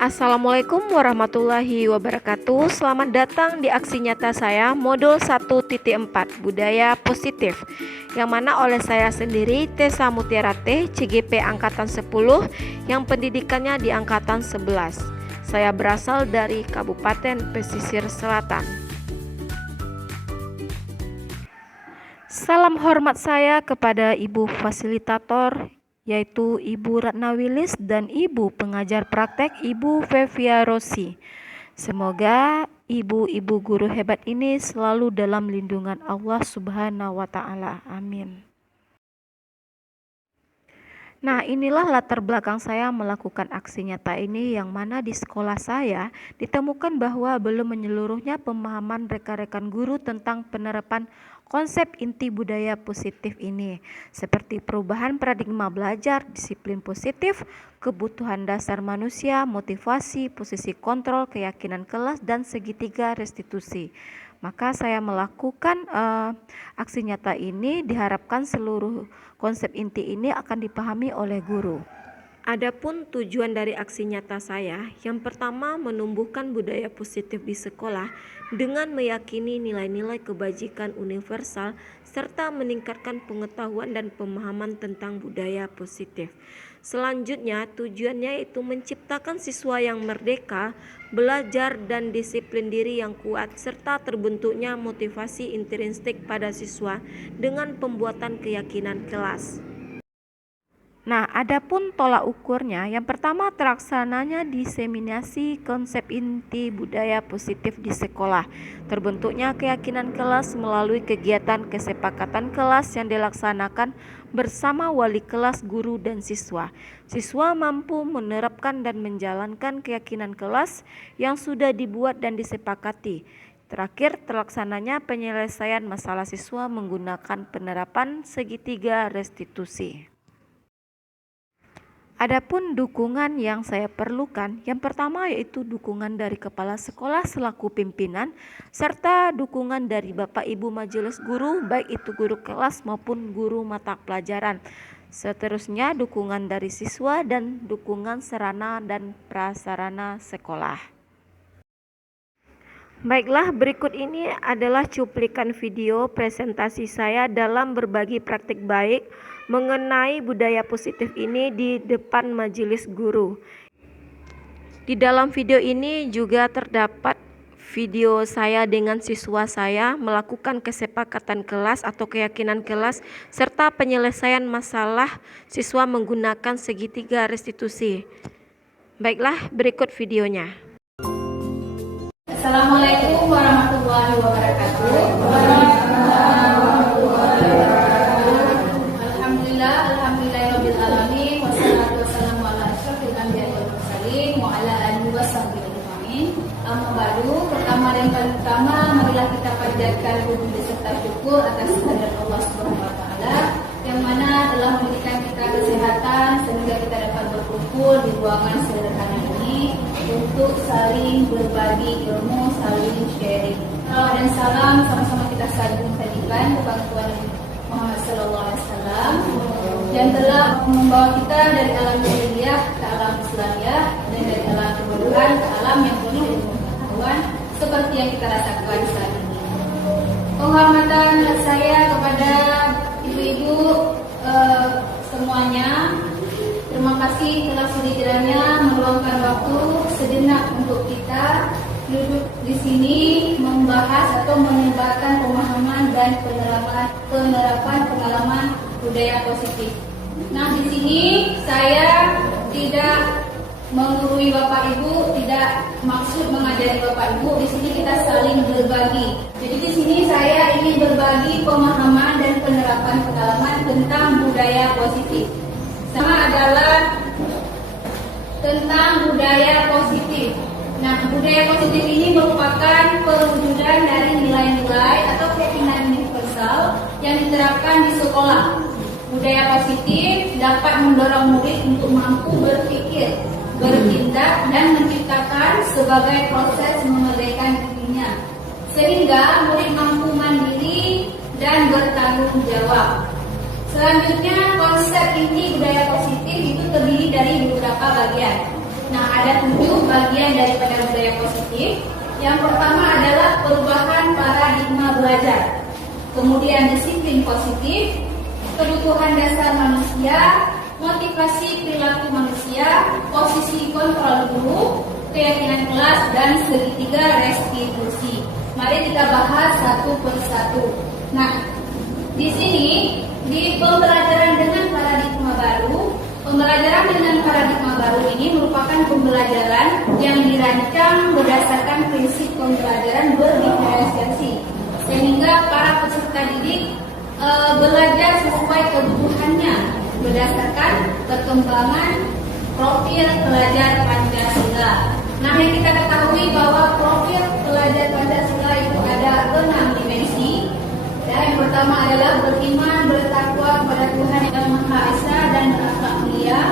Assalamualaikum warahmatullahi wabarakatuh. Selamat datang di aksi nyata saya modul 1.4 Budaya Positif, yang mana oleh saya sendiri Tessa Mutiara T, CGP Angkatan 10, yang pendidikannya di Angkatan 11. Saya berasal dari Kabupaten Pesisir Selatan. Salam hormat saya kepada Ibu Fasilitator, yaitu Ibu Ratna Wilis, dan Ibu Pengajar Praktek Ibu Fevia Rossi. Semoga ibu-ibu guru hebat ini selalu dalam lindungan Allah Subhanahu wa Ta'ala. Amin. Nah, inilah latar belakang saya melakukan aksi nyata ini, yang mana di sekolah saya ditemukan bahwa belum menyeluruhnya pemahaman rekan-rekan guru tentang penerapan konsep inti budaya positif ini, seperti perubahan paradigma belajar, disiplin positif, kebutuhan dasar manusia, motivasi, posisi kontrol, keyakinan kelas, dan segitiga restitusi. Maka saya melakukan aksi nyata ini, diharapkan seluruh konsep inti ini akan dipahami oleh guru. Adapun tujuan dari aksi nyata saya, yang pertama menumbuhkan budaya positif di sekolah dengan meyakini nilai-nilai kebajikan universal serta meningkatkan pengetahuan dan pemahaman tentang budaya positif. Selanjutnya, tujuannya yaitu menciptakan siswa yang merdeka, belajar dan disiplin diri yang kuat, serta terbentuknya motivasi intrinsik pada siswa dengan pembuatan keyakinan kelas. Nah, adapun tolak ukurnya, yang pertama terlaksananya diseminasi konsep inti budaya positif di sekolah. Terbentuknya keyakinan kelas melalui kegiatan kesepakatan kelas yang dilaksanakan bersama wali kelas, guru, dan siswa. Siswa mampu menerapkan dan menjalankan keyakinan kelas yang sudah dibuat dan disepakati. Terakhir, terlaksananya penyelesaian masalah siswa menggunakan penerapan segitiga restitusi. Adapun dukungan yang saya perlukan, yang pertama yaitu dukungan dari kepala sekolah selaku pimpinan, serta dukungan dari Bapak Ibu Majelis Guru, baik itu guru kelas maupun guru mata pelajaran. Seterusnya dukungan dari siswa dan dukungan sarana dan prasarana sekolah. Baiklah, berikut ini adalah cuplikan video presentasi saya dalam berbagi praktik baik mengenai budaya positif ini di depan majelis guru. Di dalam video ini juga terdapat video saya dengan siswa saya melakukan kesepakatan kelas atau keyakinan kelas serta penyelesaian masalah siswa menggunakan segitiga restitusi. Baiklah, berikut videonya. Assalamualaikum warahmatullahi wabarakatuh. Alhamdulillahirabbil alamin, wassalatu wassalamu ala asyrofil anbiya'i wal mursalin wa ala alihi washabbihi ajmain. Amma ba'du, pertama dan paling utama, marilah kita panjatkan puji beserta syukur atas kehadirat Allah Subhanahu wa taala yang mana telah memberikan kita kesehatan sehingga kita dapat berkumpul di ruangan sederhana ini untuk saling berbagi ilmu, saling sharing. Salawat dan salam sama-sama kita sampaikan kepada Tuhan Muhammad sallallahu alaihi wasallam yang telah membawa kita dari alam jahiliyah ke alam Islamiyah dan dari alam kebodohan ke alam yang penuh dengan pengetahuan seperti yang kita rasakan saat ini. Penghormatan saya kepada ibu-ibu semuanya. Terima kasih telah sudahnya meluangkan waktu sejenak untuk kita duduk di sini membahas atau menyebarkan pemahaman dan penerapan pengalaman budaya positif. Nah, di sini saya tidak menggurui Bapak Ibu, tidak maksud mengajari Bapak Ibu. Di sini kita saling berbagi. Jadi di sini saya ingin berbagi pemahaman dan penerapan pengalaman tentang budaya positif. Sama adalah tentang budaya positif. Nah, budaya positif ini merupakan perwujudan dari nilai-nilai atau keyakinan universal yang diterapkan di sekolah. Budaya positif dapat mendorong murid untuk mampu berpikir, bertindak, dan menciptakan sebagai proses memerdekakan dirinya, sehingga murid mampu mandiri dan bertanggung jawab. Selanjutnya, konsep inti budaya positif itu terdiri dari beberapa bagian. Nah, ada 7 bagian daripada budaya positif. Yang pertama adalah perubahan paradigma belajar. Kemudian disiplin positif, kebutuhan dasar manusia, motivasi perilaku manusia, posisi kontrol guru, keyakinan kelas, dan segitiga restitusi. Mari kita bahas satu persatu. Nah, di sini di pembelajaran dengan paradigma baru, pembelajaran dengan paradigma baru ini merupakan pembelajaran yang dirancang berdasarkan prinsip pembelajaran berdiferensiasi, sehingga para peserta didik belajar sesuai kebutuhannya berdasarkan perkembangan profil pelajar Pancasila. Nah, yang kita ketahui bahwa profil pelajar Pancasila itu ada 6 dimensi. Ya, yang pertama adalah beriman, bertakwa kepada Tuhan Yang Maha Esa dan berakhlak mulia.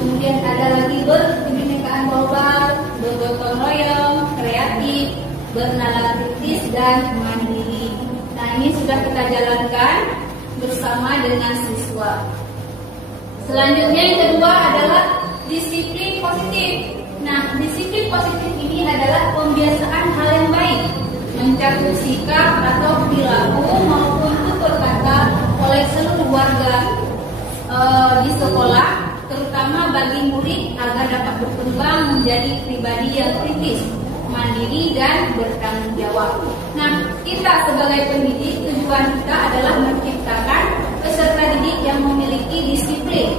Kemudian ada lagi berkebinekaan global, bergotong royong, kreatif, bernalar kritis, dan mandiri. Nah, ini sudah kita jalankan bersama dengan siswa. Selanjutnya yang kedua adalah disiplin positif. Nah, disiplin positif ini adalah pembiasaan hal yang baik, mencakup sikap atau perilaku maupun tutur kata oleh seluruh warga di sekolah, terutama bagi murid agar dapat berkembang menjadi pribadi yang kritis, mandiri, dan bertanggung jawab. Nah, kita sebagai pendidik, tujuan kita adalah menciptakan peserta didik yang memiliki disiplin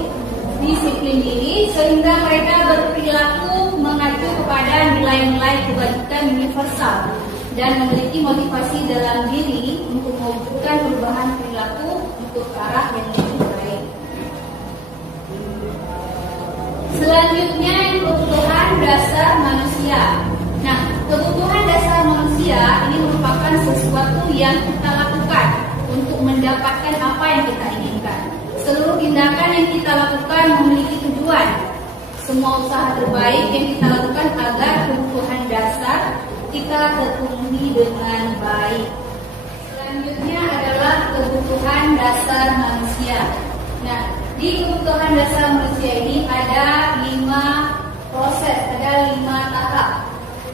diri, sehingga mereka berperilaku mengacu kepada nilai-nilai kebajikan universal dan memiliki motivasi dalam diri untuk mewujudkan perubahan perilaku untuk ke arah yang lebih baik. Selanjutnya, kebutuhan dasar manusia. Nah, kebutuhan dasar manusia ini merupakan sesuatu yang kita lakukan untuk mendapatkan apa yang kita inginkan. Seluruh tindakan yang kita lakukan memiliki tujuan. Semua usaha terbaik yang kita lakukan agar kebutuhan dasar kita terpenuhi dengan baik. Selanjutnya adalah kebutuhan dasar manusia. Nah, di kebutuhan dasar manusia ini ada 5 proses, ada 5 tahap.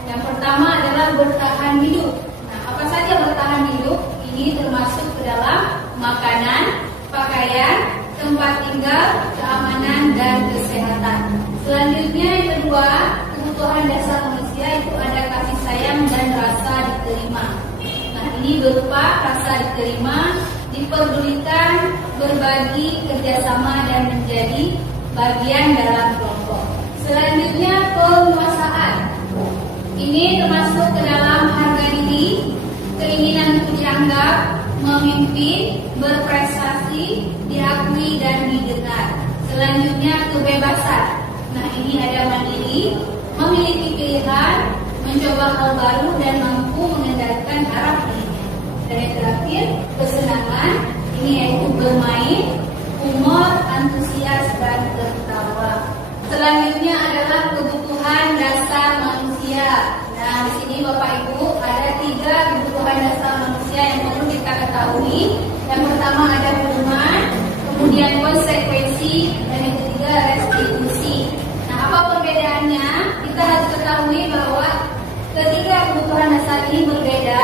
Yang pertama adalah bertahan hidup. Nah, apa saja bertahan hidup? Ini termasuk ke dalam makanan, pakaian, tempat tinggal, keamanan, dan kesehatan. Selanjutnya yang kedua, kebutuhan dasar manusia itu ada kasih sayang dan rasa diterima. Nah, ini berupa rasa diterima, diperdulikan, berbagi, kerjasama, dan menjadi bagian dalam kelompok. Selanjutnya penguasaan. Ini termasuk ke dalam harga diri, keinginan untuk dianggap, memimpin, berprestasi, diakui, dan didengar. Selanjutnya kebebasan. Nah, ini ada mandiri, memiliki pilihan, mencoba hal baru, dan mampu mengendalikan arah dirinya. Dan yang terakhir kesenangan. Ini yaitu bermain, humor, antusias, dan tertawa. Selanjutnya adalah kebutuhan dasar manusia. Nah, di sini Bapak Ibu ada 3 kebutuhan dasar manusia yang perlu kita ketahui. Yang pertama ada perumahan, kemudian konsekuensi, dan yang ketiga restitusi. Nah, apa perbedaannya? Kita harus ketahui bahwa ketiga kebutuhan dasar ini berbeda.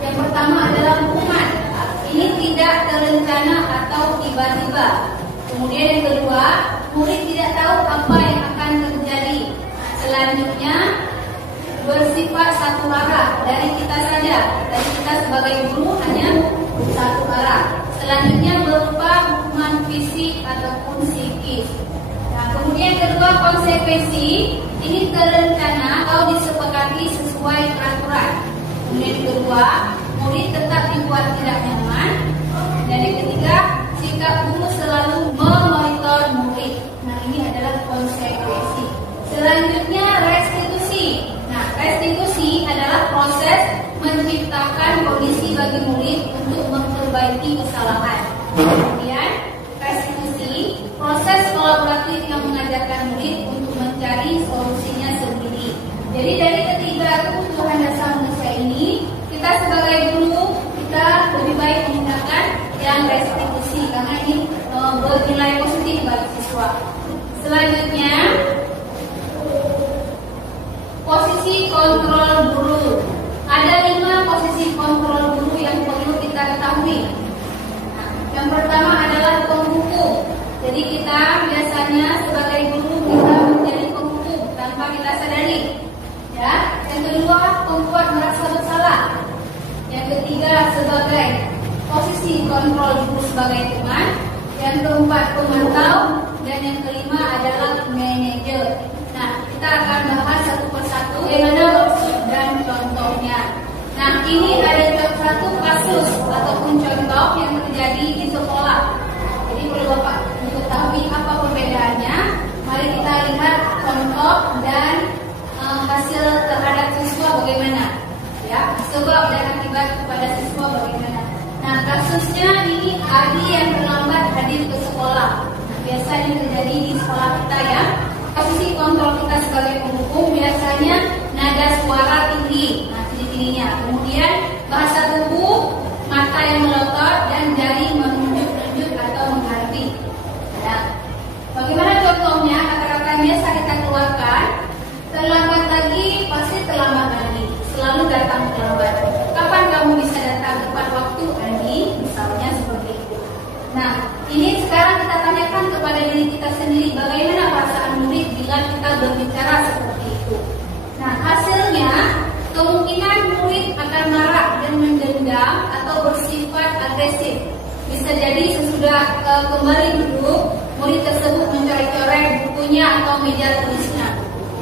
Yang pertama adalah hukuman. Ini tidak terencana atau tiba-tiba. Kemudian yang kedua, murid tidak tahu apa yang akan terjadi. Selanjutnya bersifat satu arah dari kita saja, dari kita sebagai guru hanya satu arah. Selanjutnya berupa hukuman fisik ataupun psikis. Nah, kemudian kedua konsekuensi, ini terencana atau disepakati sesuai peraturan. Kemudian kedua, murid tetap dibuat tidak nyaman. Dan yang ketiga, sikap guru selalu memonitor murid. Nah, ini adalah konsekuensi. Selanjutnya restitusi. Nah, restitusi adalah proses menciptakan kondisi bagi murid untuk memperbaiki kesalahan. Kemudian restitusi, proses kolaboratif yang mengajarkan murid untuk mencari solusinya sendiri. Jadi dari ketiga kebutuhan dasar manusia ini, kita sebagai guru kita lebih baik menggunakan yang restitusi karena ini bernilai positif bagi siswa. Selanjutnya sebagai posisi kontrol guru sebagai teman, yang keempat pemantau, dan yang kelima adalah manajer. Nah, kita akan bahas satu persatu bagaimana maksud dan contohnya. Nah, ini ada satu kasus ataupun contoh yang terjadi di sekolah. Jadi perlu Bapak mengetahui apa perbedaannya. Mari kita lihat contoh dan hasil terhadap siswa bagaimana, ya, sebab dan akibat kepada siswa bagaimana. Nah, kasusnya ini Adi yang terlambat hadir ke sekolah. Nah, biasanya terjadi di sekolah kita, ya. Posisi kontrol kita sebagai pendukung biasanya nada suara tinggi. Nah, ciri-cirinya. Kemudian bahasa tubuh, mata yang melotot dan jari menunjuk-nunjuk atau mengganti. Ya. Bagaimana contohnya? Kata-kata yang biasa kita keluarkan. Terlambat lagi, pasti terlambat lagi. Selalu datang terlambat. Kapan kamu bisa datang tepat waktu, Andi? Misalnya seperti itu. Nah, ini sekarang kita tanyakan kepada diri kita sendiri, bagaimana perasaan murid bila kita berbicara seperti itu. Nah, hasilnya kemungkinan murid akan marah dan mendendam atau bersifat agresif. Bisa jadi sesudah kembali duduk, murid tersebut mencoret-coret bukunya atau meja tulisnya.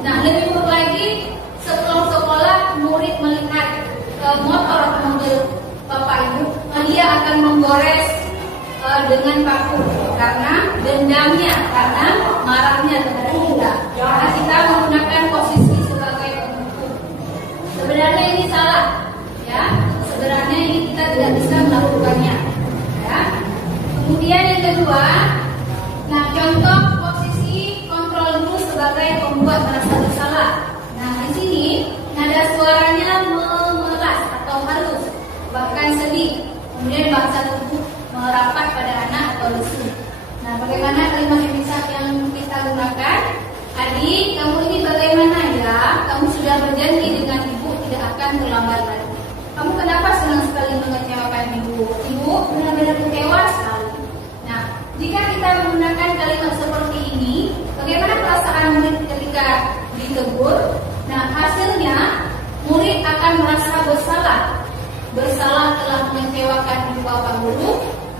Nah, lebih buruk lagi, sepulang sekolah murid melihat motor atau mobil Bapak Ibu, dia akan menggores dengan paku karena dendamnya, karena marahnya terhadap kita. Karena kita menggunakan posisi sebagai pendukung. Sebenarnya ini salah, ya. Sebenarnya ini kita tidak bisa melakukannya, ya. Kemudian yang kedua, nah contoh posisi kontrol guru sebagai pembuat merasa bersalah. Nah, di sini nada suaranya memelas atau halus, bahkan sedih. Kemudian bahasa tubuh merapat pada anak atau lesu. Nah, bagaimana kalimat yang kita gunakan? Adik, kamu ini bagaimana ya? Kamu sudah berjanji dengan ibu tidak akan terlambat lagi. Kamu kenapa senang sekali mengecewakan ibu? Ibu benar-benar kecewa sekali. Nah, jika kita menggunakan kalimat seperti ini, bagaimana perasaan murid ketika ditegur? Nah, hasilnya murid akan merasa bersalah. Bersalah telah mengecewakan ibu bapak guru.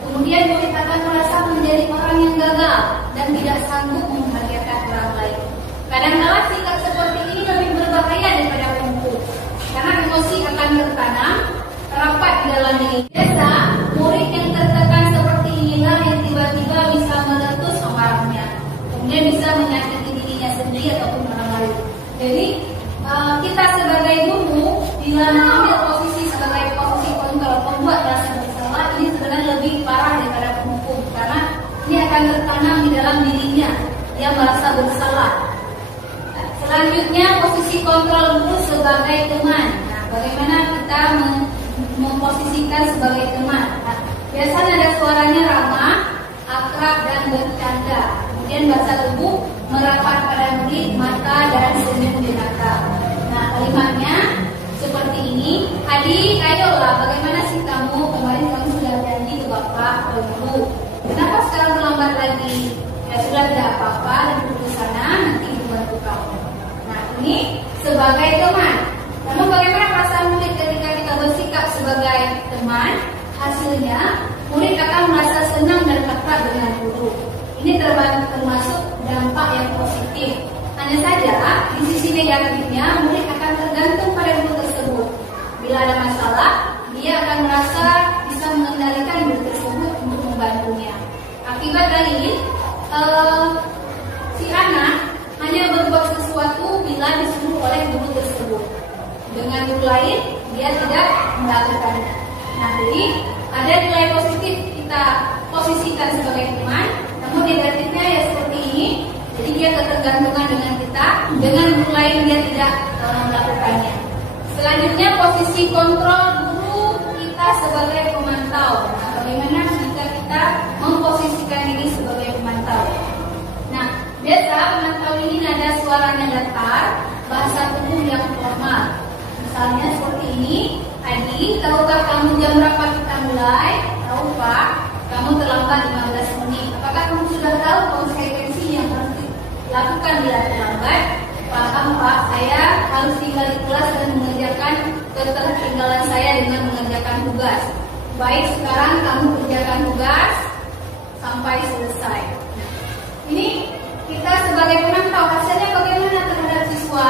Kemudian murid akan merasa menjadi orang yang gagal dan tidak sanggup membahagiakan orang lain. Kadang-kala sikap seperti ini lebih berbahaya daripada pemukul, karena emosi akan tertanam rapat di dalam diri. Biasa, murid yang tertekan seperti inilah yang tiba-tiba bisa meletus amarahnya, kemudian bisa menyakiti dirinya sendiri ataupun orang lain. Jadi kita sebagai guru bila mengambil posisi sebagai posisi kontrol pembuat rasa bersalah, ini sebenarnya lebih parah daripada pemukul, karena ini akan tertanam di dalam dirinya, dia merasa bersalah. Selanjutnya posisi kontrol guru sebagai teman. Nah, bagaimana kita memposisikan sebagai teman? Nah, biasanya ada suaranya ramah, akrab dan bercanda. Kemudian bahasa tubuh merapat pada murid, mata dan senyum di mata. Nah, kalimatnya seperti ini. Adik, ayolah, bagaimana sih kamu? Kemarin kamu sudah janji ke bapak atau ibu. Kenapa sekarang terlambat lagi? Ya sudah, tidak apa-apa, dan duduk sana, nanti ibu bantu kamu. Nah, ini sebagai teman. Namun bagaimana perasaan murid ketika kita bersikap sebagai teman? Hasilnya, murid akan merasa senang dan akrab dengan guru. Ini termasuk dampak yang positif. Hanya saja, di sisi negatifnya, murid akan tergantung pada guru tersebut. Bila ada masalah, dia akan merasa bisa mengendalikan guru tersebut untuk membantunya. Akibat dari si anak hanya berbuat sesuatu bila disuruh oleh guru tersebut. Dengan guru lain, dia tidak melakukannya. Nah, jadi ada nilai positif kita posisikan sebagai teman, namun negatifnya ya seperti ini. Jadi dia ketergantungan dengan kita, dengan guru lain dia tidak melakukannya. Selanjutnya posisi kontrol guru kita sebagai pemantau. Nah, bagaimana jika kita memposisikan diri sebagai pemantau? Nah, biasa pemantau ini nada suaranya datar, bahasa tubuh yang formal. Misalnya seperti ini, Adi, tahukah kamu jam berapa kita mulai? Tahu Pak, kamu terlambat 15 menit. Apakah kamu sudah tahu konsekuensi yang harus dilakukan bila terlambat? Paham Pak, saya harus tinggal di kelas dan mengerjakan ketertinggalan saya dengan mengerjakan tugas. Baik, sekarang kamu kerjakan tugas sampai selesai. Nah, ini kita sebagai pemantau hasilnya bagaimana terhadap siswa.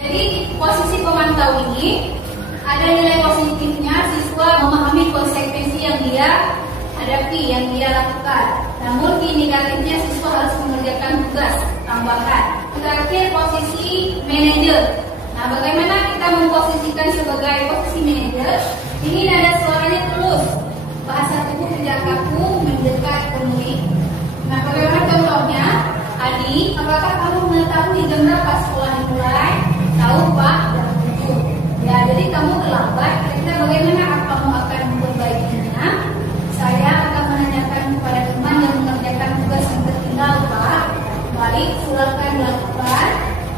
Jadi posisi pemantau ini ada nilai positifnya, siswa memahami konsekuensi yang dia hadapi, yang dia lakukan. Namun di negatifnya siswa harus mengerjakan tugas tambahan. Terakhir posisi manajer. Nah, bagaimana kita memposisikan sebagai posisi manajer? Ini nada suaranya tulus, bahasa tubuh tidak kaku, mendekat ke murid. Nah, bagaimana contohnya? Adi, apakah kamu mengetahui jam berapa sekolah dimulai? Tahu, Pak, jam 7. Ya, jadi kamu terlambat. Kira-kira bagaimana kamu akan memperbaikinya? Saya akan menanyakan kepada teman yang mengerjakan tugas yang tertinggal, Pak. Baik, silakan dilakukan.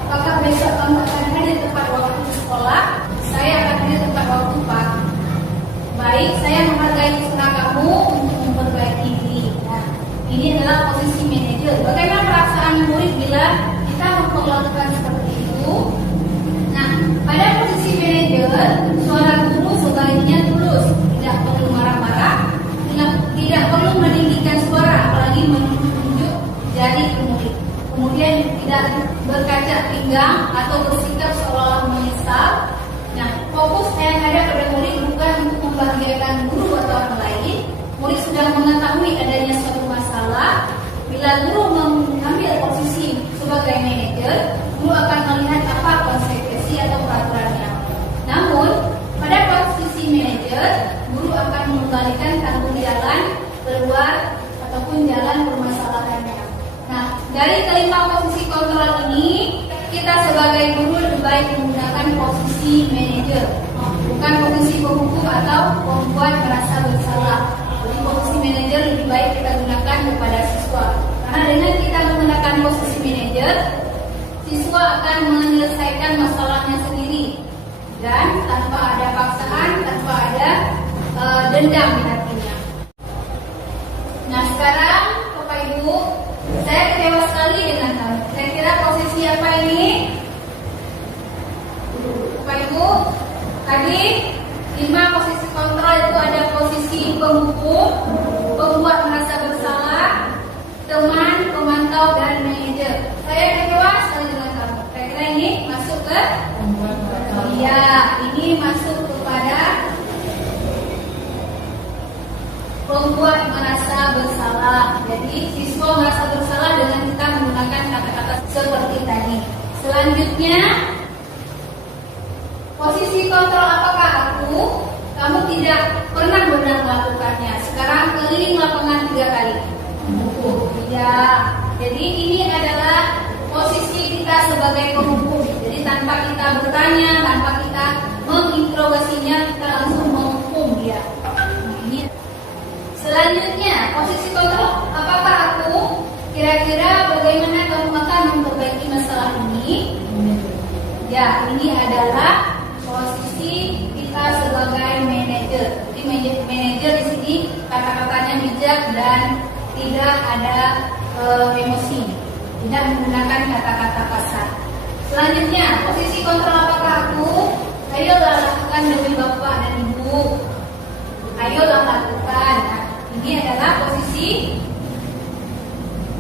Apakah besok kamu akan hadir tepat waktu di sekolah? Saya akan hadir tepat waktu, Pak. Baik, saya menghargai usaha kamu untuk memperbaiki diri. Nah, ini adalah posisi manajer. Bagaimana perasaan murid bila kita memperlakukan seperti itu? Nah, pada posisi manajer, suara guru sebaiknya tulus, tidak perlu marah-marah, tidak perlu meninggikan suara, apalagi menunjuk jari ke murid. Kemudian tidak berkaca pinggang atau bersikap seolah-olah menyesal. Nah, fokus yang ada pada murid bukan untuk membahagiakan guru atau orang lain. Murid sudah mengetahui adanya suatu masalah. Bila guru mengambil posisi sebagai manajer, guru akan melihat apa konsekuensi atau peraturannya. Namun, pada posisi manajer, guru akan mengembalikan tanggung jalan keluar ataupun jalan permasalahannya. Nah, dari kelima posisi kontrol ini, kita sebagai guru lebih baik menggunakan posisi manajer, bukan posisi penghukum atau membuat merasa bersalah. Jadi posisi manajer lebih baik kita gunakan kepada siswa. Karena dengan kita menggunakan posisi manajer, siswa akan menyelesaikan masalahnya sendiri dan tanpa ada paksaan, tanpa ada dendam di hatinya. Nah, sekarang Bapak Ibu, saya kecewa sekali dengan kamu. Saya kira posisi apa ini? Bapak Ibu, tadi 5 posisi kontrol itu ada posisi penghukum, pembuat merasa bersalah, teman, pemantau, dan manajer. Saya kecewa sekali dengan kamu. Saya kira ini masuk ke? Iya, ini masuk kepada pembuat merasa bersalah. Jadi siswa merasa bersalah dengan kita menggunakan kata-kata seperti tadi. Selanjutnya, posisi kontrol apakah aku? Kamu tidak pernah benar melakukannya. Sekarang keliling lapangan 3 kali. Tidak. Jadi ini adalah posisi kita sebagai penghukum. Jadi tanpa kita bertanya, tanpa kita menginterogasinya, kita langsung menghukum dia. Ini. Selanjutnya, posisi kontrol apakah aku? Kira-kira bagaimana kamu akan memperbaiki masalah ini? Ya, ini adalah posisi kita sebagai manajer. Jadi manajer di sini kata-katanya bijak dan tidak ada emosi, tidak menggunakan kata-kata kasar. Selanjutnya, posisi kontrol apakah aku? Ayolah lakukan demi bapak dan ibu. Ayolah lakukan. Nah, ini adalah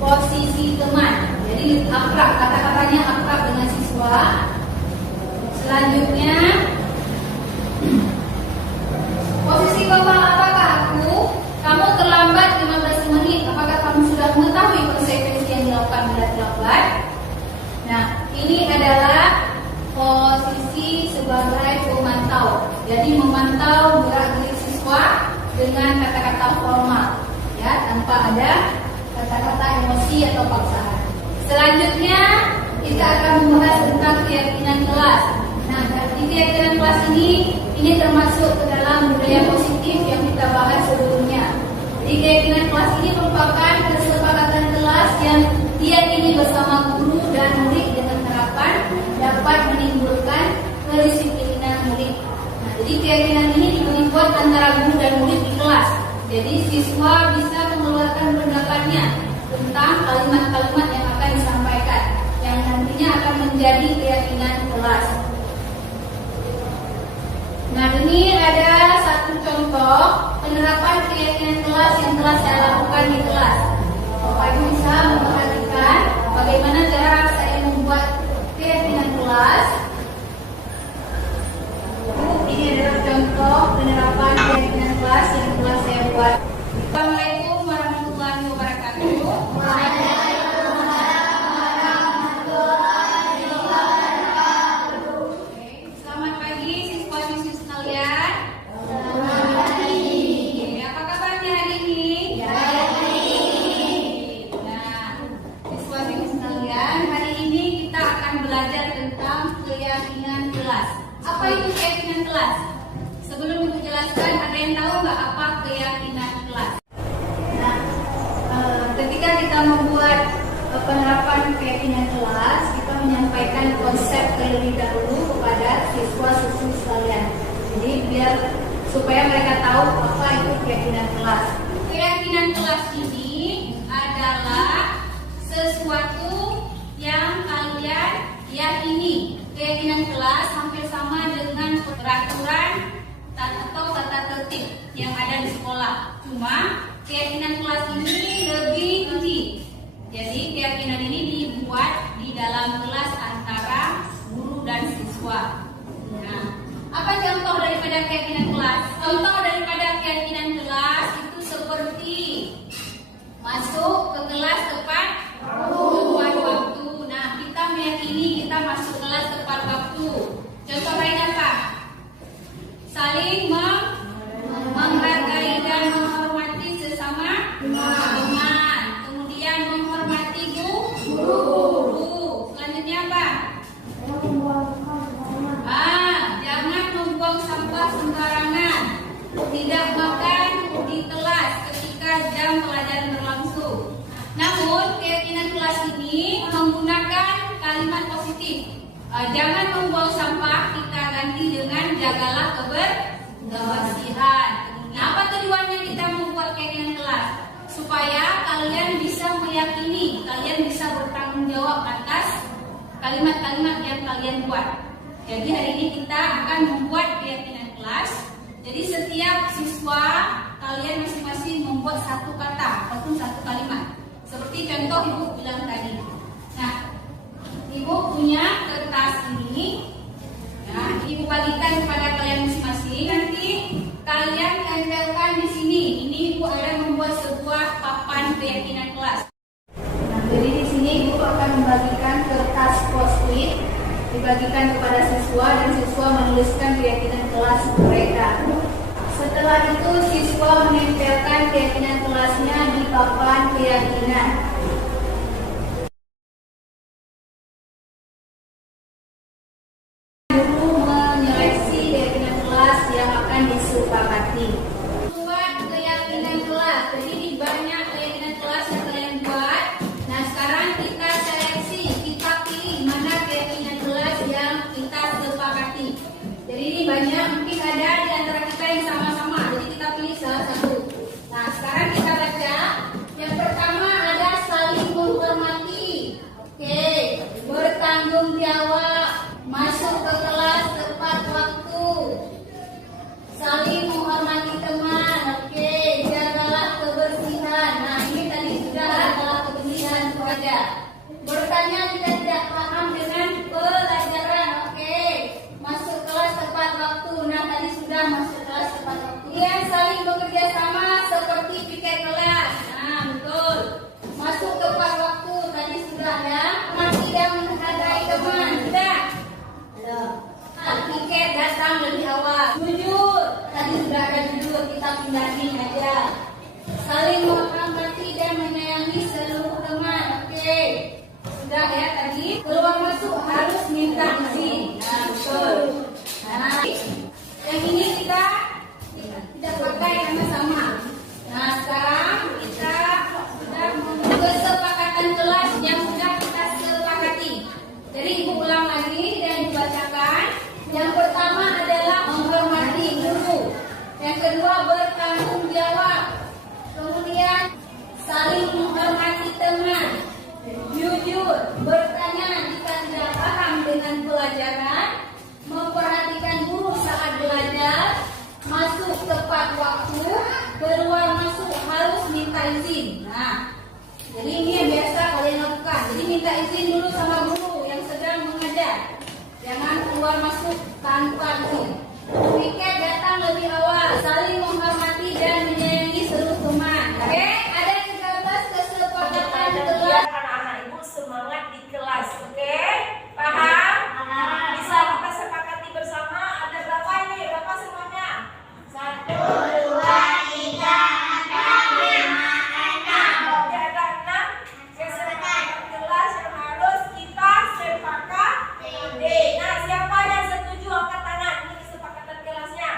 posisi teman. Jadi akrab, kata-katanya akrab dengan siswa. Selanjutnya, posisi kontrol apakah aku? Kamu terlambat 15 menit. Apakah kamu sudah mengetahui konsekuensi yang dilakukan bila terlambat? Nah, ini adalah posisi sebagai pemantau. Jadi memantau gerak-gerik siswa dengan kata-kata formal, ya, tanpa ada kata-kata emosi atau paksaan. Selanjutnya, kita akan membahas tentang keyakinan kelas. Nah, di keyakinan kelas ini termasuk ke dalam budaya positif yang kita bahas sebelumnya. Jadi keyakinan kelas ini merupakan kesepakatan kelas yang diyakini bersama guru dan murid dengan harapan dapat menimbulkan kedisiplinan murid. Nah, jadi keyakinan ini dibuat antara guru dan murid di kelas. Jadi siswa bisa mengeluarkan pendapatnya tentang kalimat-kalimat yang akan disampaikan, yang nantinya akan menjadi keyakinan kelas. Nah, ini ada satu contoh penerapan keyakinan kelas yang telah saya lakukan di kelas. Bapak Ibu bisa memperhatikan bagaimana cara saya membuat keyakinan kelas. Ini adalah contoh penerapan keyakinan kelas yang telah saya buat. Assalamualaikum warahmatullahi wabarakatuh. Selamat pagi siswa-siswi sekalian. Apa kabarnya hari ini? Nah, siswa-siswi sekalian, hari ini kita akan belajar tentang keyakinan kelas. Apa itu keyakinan kelas? Sebelum dijelaskan, ada yang tahu nggak apa keyakinan kelas? Nah, ketika kita membuat penerapan keyakinan kelas, kita menyampaikan konsep terlebih dahulu kepada siswa-siswi sekalian. Jadi biar supaya mereka tahu apa itu keyakinan kelas. Keyakinan kelas ini adalah sesuatu yang kalian yakini. Keyakinan kelas hampir sama dengan peraturan atau tata tertib yang ada di sekolah. Cuma keyakinan kelas ini lebih tinggi. Jadi keyakinan ini dibuat di dalam kelas antara guru dan siswa. Nah, apa contoh daripada keyakinan kelas? Contoh daripada keyakinan kelas itu seperti masuk ke kelas tepat waktu. Nah, kita meyakini kita masuk kelas tepat waktu. Contoh lain apa? Saling menghargai dan menghormati sesama teman. Kemudian menghormati guru. Selanjutnya apa? Jangan membuang sampah sembarangan. Tidak makan di kelas ketika jam pelajaran berlangsung. Namun keyakinan kelas ini menggunakan kalimat positif. Jangan membuang sampah, kita ganti dengan jagalah kebersihan. Nah, apa tujuannya kita membuat keyakinan kelas? Supaya kalian bisa meyakini, kalian bisa bertanggung jawab atas kalimat-kalimat yang kalian buat. Jadi hari ini kita akan membuat keyakinan kelas. Jadi setiap siswa kalian masing-masing membuat satu kata ataupun satu kalimat. Seperti contoh Ibu bilang tadi. Nah, Ibu punya kertas ini. Nah, Ibu bagikan kepada kalian masing-masing. Nanti kalian tempelkan di sini. Ini Ibu akan membuat sebuah papan keyakinan kelas. Nah, jadi di sini Ibu akan membagikan kertas post-it, dibagikan kepada siswa dan siswa menuliskan keyakinan kelas mereka. Setelah itu siswa menempelkan keyakinan kelasnya di papan keyakinan. Disepakati. Buat keyakinan kelas. Jadi ini banyak keyakinan kelas yang kalian buat. Nah, sekarang kita seleksi, kita pilih mana keyakinan kelas yang kita sepakati. Jadi ini banyak, mungkin ada di antara kita yang sama-sama. Jadi kita pilih salah satu. Nah, sekarang kita baca. Yang pertama ada saling menghormati. Oke, bertanggung jawab, masuk ke kelas tepat waktu. Saling menghormati teman, oke, jagalah kebersihan. Nah, ini tadi sudah jagalah kebersihan itu aja. Bertanya jika tidak paham dengan pelajaran, oke. Masuk kelas tepat waktu. Nah, tadi sudah masuk kelas tepat waktu. Yang saling bekerja sama seperti piket kelas. Nah, betul. Masuk tepat waktu, tadi sudah ya. Tidak menghargai teman, tidak. Piket datang lebih awal. Jujur, tadi sudah ada jujur, kita pindahin aja. Saling menghormati dan menyayangi seluruh teman. Oke, sudah ya tadi. Keluar masuk harus minta izin. Nah, betul. Nah, yang ini kita tidak pakai karena sama. Nah, sekarang kita sudah kesepakatan kelas yang sudah kita sepakati. Jadi Ibu ulang lagi dan dibacakan. Yang pertama adalah menghormati guru. Yang kedua bertanggung jawab. Kemudian saling menghormati teman. Jujur, bertanya jika tidak paham dengan pelajaran. Memperhatikan guru saat belajar. Masuk tepat waktu. keluar masuk tanpa izin. Piket datang lebih awal, saling menghormati dan menyayangi seluruh teman. Oke, ada 13 kesepakatan kelas. Anak-anak ibu semangat di kelas, oke? Paham? Bisa kita sepakati bersama. Ada berapa ini? Berapa semuanya? 1, 2, 3, 4, 5, 6. Oke, ada 6 kesepakatan kelas yang harus kita sepakati. Nah, siapa yang setuju angkat tangan? Ini kesepakatan kelasnya.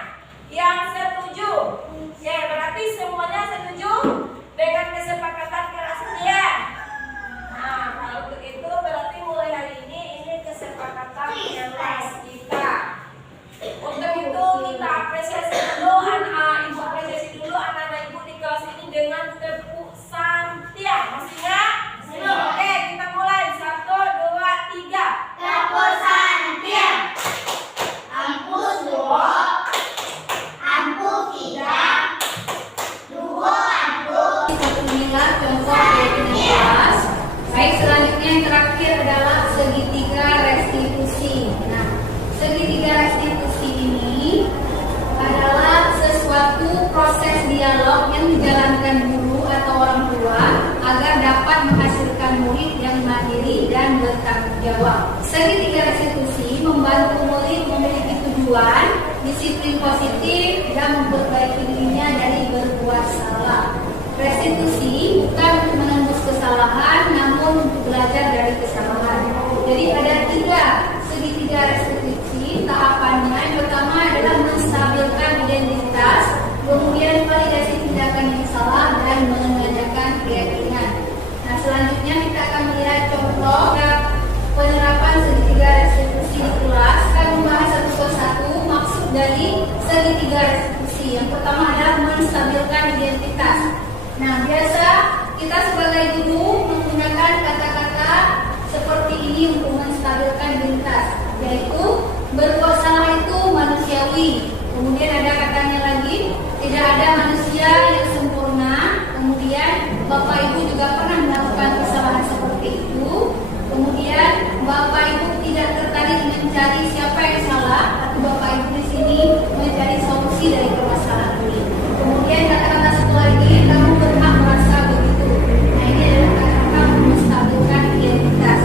Yang setuju? Ya, berarti semuanya setuju dengan kesepakatan kelas ini ya. Nah, kalau begitu berarti mulai hari ini kesepakatan kelas kita. Untuk itu kita apresiasi dulu ibu apresiasi dulu anak-anak ibu di kelas ini dengan tepuk santian. Masih ingat? Oke, kita mulai 1, 2, 3. Tepuk santian. Ampus 2, ampus 3, 2 ampus. Inilah contoh keyakinan kelas. Baik, selanjutnya yang terakhir adalah segitiga restitusi. Nah, segitiga restitusi ini adalah sesuatu proses dialog yang dijalankan guru atau orang tua agar dapat menghasilkan murid yang mandiri dan bertanggung jawab. Segitiga restitusi membantu murid memiliki tujuan, disiplin positif, dan memperbaiki dirinya dari berbuat salah. Restitusi bukan untuk menembus kesalahan, namun untuk belajar dari kesalahan. Jadi ada 3 segitiga restitusi tahapannya. Yang pertama adalah menstabilkan identitas, kemudian validasi tindakan yang salah, dan mengajarkan keyakinan. Nah, selanjutnya kita akan melihat contoh penerapan segitiga restitusi di kelas. Kita membahas satu persatu maksud dari segitiga restitusi. Yang pertama adalah menstabilkan identitas. Nah, biasa kita sebagai guru menggunakan kata-kata seperti ini untuk menstabilkan identitas, yaitu berbuat salah itu manusiawi. Kemudian ada katanya lagi, tidak ada manusia yang sempurna. Kemudian Bapak Ibu juga pernah melakukan kesalahan seperti itu. Kemudian Bapak Ibu tidak tertarik mencari siapa yang salah, tapi Bapak Ibu di sini mencari solusi dari permasalahan ini. Kemudian kata-kata satu lagi, kamu berhak merasa begitu. Nah, ini adalah kata-kata menstabilkan identitas.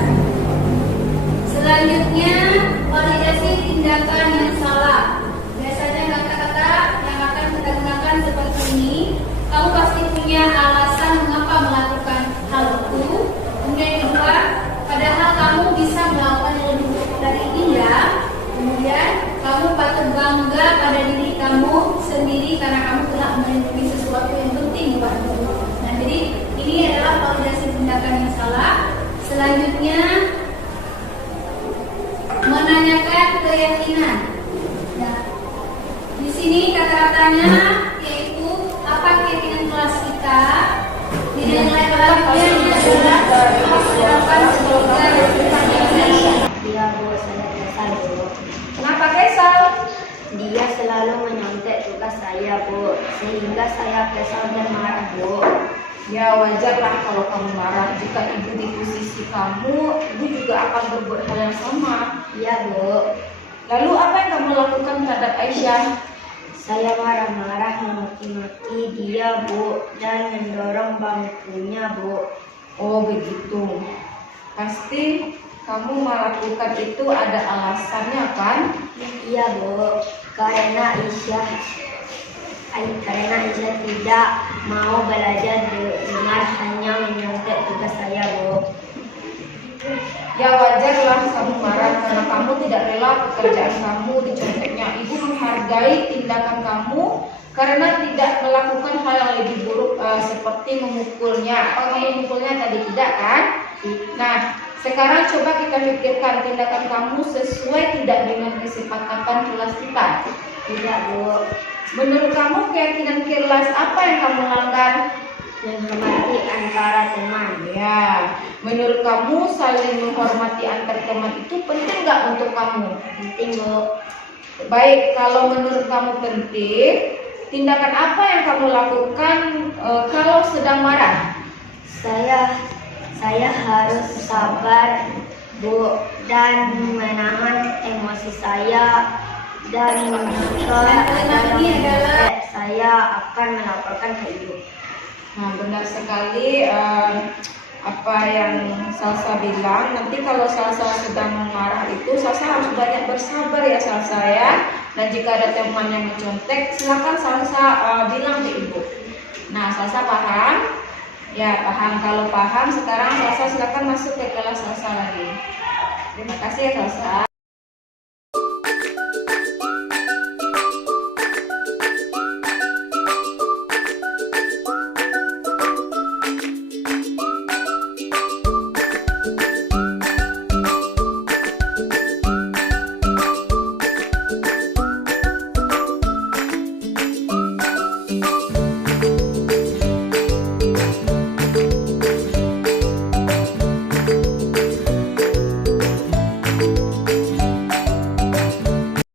Selanjutnya, validasi tindakan yang salah. Biasanya kata-kata yang akan kita gunakan seperti ini. Kamu pasti punya alasan mengapa melakukan hal itu. Kemudian yang kedua, padahal kamu bisa melakukan yang lebih buruk dari ini ya. Kemudian kamu patut bangga pada diri kamu sendiri karena kamu telah melindungi sesuatu yang penting buatmu. Nah, jadi ini adalah validasi tindakan yang salah. Selanjutnya, menanyakan keyakinan. Nah, di sini kata-katanya yaitu apa keyakinan kelas kita. Di yang lain selanjutnya adalah persiapan segitiga restitusi. Dia Bu, saya kesal Bu. Kenapa kesal? Dia selalu menyontek tugas saya Bu, sehingga saya kesal dan marah Bu. Ya, wajarlah kalau kamu marah. Jika ibu di posisi kamu, ibu juga akan berbuat hal yang sama. Iya Bu. Lalu apa yang kamu lakukan terhadap Aisyah? Saya marah-marah memaki-maki dia Bu, dan mendorong bangkunya Bu. Oh begitu. Pasti kamu melakukan itu ada alasannya kan? Iya Bu, karena Aisyah tidak mau belajar dengan hanya menyontek tugas saya Bu. Ya wajarlah kamu marah karena kamu tidak rela pekerjaan kamu diconteknya. Ibu menghargai tindakan kamu karena tidak melakukan hal yang lebih buruk seperti memukulnya. Kalau kamu memukulnya tadi tidak kan? Nah, sekarang coba kita pikirkan tindakan kamu sesuai tidak dengan kesepakatan kelas kita. Tidak Bu. Menurut kamu keyakinan kelas apa yang kamu langgar? Menghormati antara teman. Ya, menurut kamu saling menghormati antar teman itu penting nggak untuk kamu? Penting Bu. Baik, kalau menurut kamu penting, tindakan apa yang kamu lakukan kalau sedang marah? Saya harus sabar Bu, dan menahan emosi saya dan jika ada yang menyontek, saya akan melaporkan ke ibu. Nah, benar sekali apa yang Salsa bilang. Nanti kalau Salsa sedang marah itu, Salsa harus banyak bersabar ya Salsa ya. Dan jika ada teman yang mencontek, silakan Salsa bilang ke ibu. Nah, Salsa paham? Ya, paham. Kalau paham, sekarang Salsa silakan masuk ke kelas Salsa lagi. Terima kasih ya Salsa.